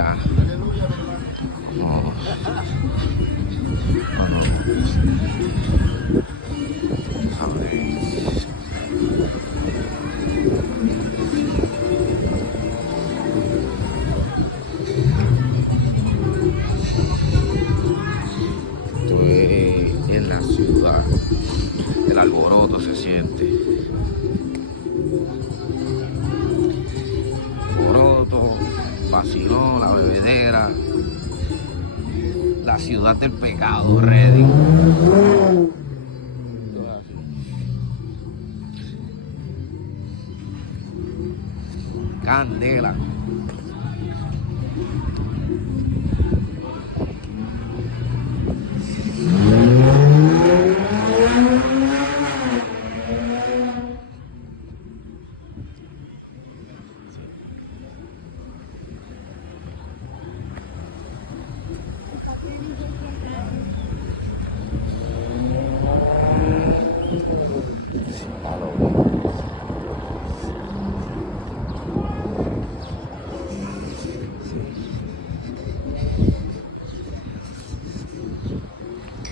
allá. Como, bueno, ¿sabes? Estoy en la ciudad. El alboroto se siente. Alboroto, vacilón, la bebedera. La ciudad del pecado, Reading. Candela.